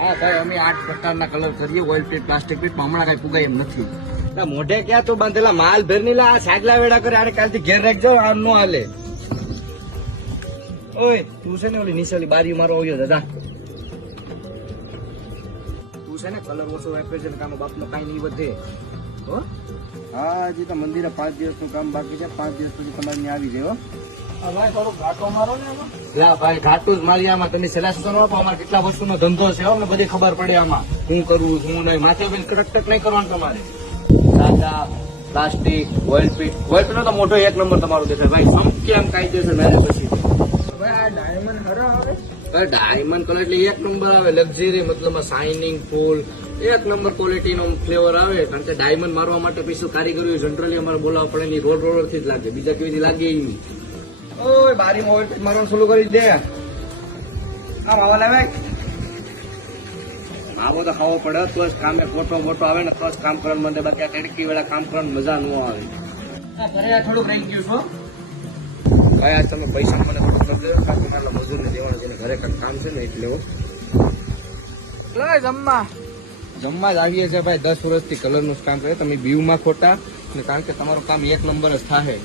હા ભાઈ, અમે 8 પ્રકારના કલર કરીએ, ઓઇલ પેન્ટ, પ્લાસ્ટિક પેન્ટ, હમણાં કઈ પુગાય એમ નથી. મોઢે ક્યાં તું બાંધેલા માલ ભેરની લા સાગલા વેડા કરે, આને કાલથી ઘેર રાખજો, આમ નો હાલે. ઓય તું છે ને ઓલી નિશાલી બારી મારો આવ્યો દાદા, તું છે ને કલર ઓછો વાપરે છે, કામ બાપનો કઈ નહીં વધે. હો હા, હજી તો મંદિરે 5 દિવસનું કામ બાકી છે, 5 દિવસ સુધી તમારે આવી જાય. ભાઈ થોડું ઘાટો મારો ને લા ભાઈ, ઘાટું જ મારી. આમાં તમે સલાહ સૂચનો આપો, અમારે કેટલા વસ્તુનો ધંધો છે, અમને બધી ખબર પડે આમાં શું કરવું શું નહીં. માથે કટક નહીં કરવાનું તમારે. સાદા પ્લાસ્ટિક ઓઇલ પીટ નો તો મોટો 1 નંબર તમારો દેખાય ભાઈ, સમકે આમ કાયદેસર મેરેજ પછી. ભાઈ આ ડાયમંડ હરો આવે, ડાયમંડ કલર એટલે 1 નંબર આવે, લક્ઝરી મતલબ શાઇનિંગ ફૂલ 1 નંબર ક્વોલિટી નો ફ્લેવર આવે. કારણ કે ડાયમંડ મારવા માટે પૈસા કારીગરો જનરલી અમારે બોલાવવા પડે નહીં, રોલર થી જ લાગે, બીજા કેવી લાગે નહીં. ઓય બારીમાં ઓઇલ પીટ મારવાનું શરૂ કરી દે. આ માવા લાવે, માવો તો ખાવો પડે તો જ કામે ફોટો બોટો આવે ને તો જ કામ કરવાનું મને. બાકી આ ટેડકી વેળા કામ કરવાની મજા ન આવે. ઘરે થોડુંક રહી ગયું છો ભાઈ, આજ તમે પૈસા મને થોડુંક કરી દેજો, કારણ કે મારા મજૂરને દેવાનું છે, ઘરે કંઈક કામ છે ને એટલે. જમવા જ આવીએ છે ભાઈ, 10 વર્ષથી કલરનું કામ કરે, તમે બીવમાં ખોટા, કારણ કે તમારું કામ 1 નંબર જ થાય.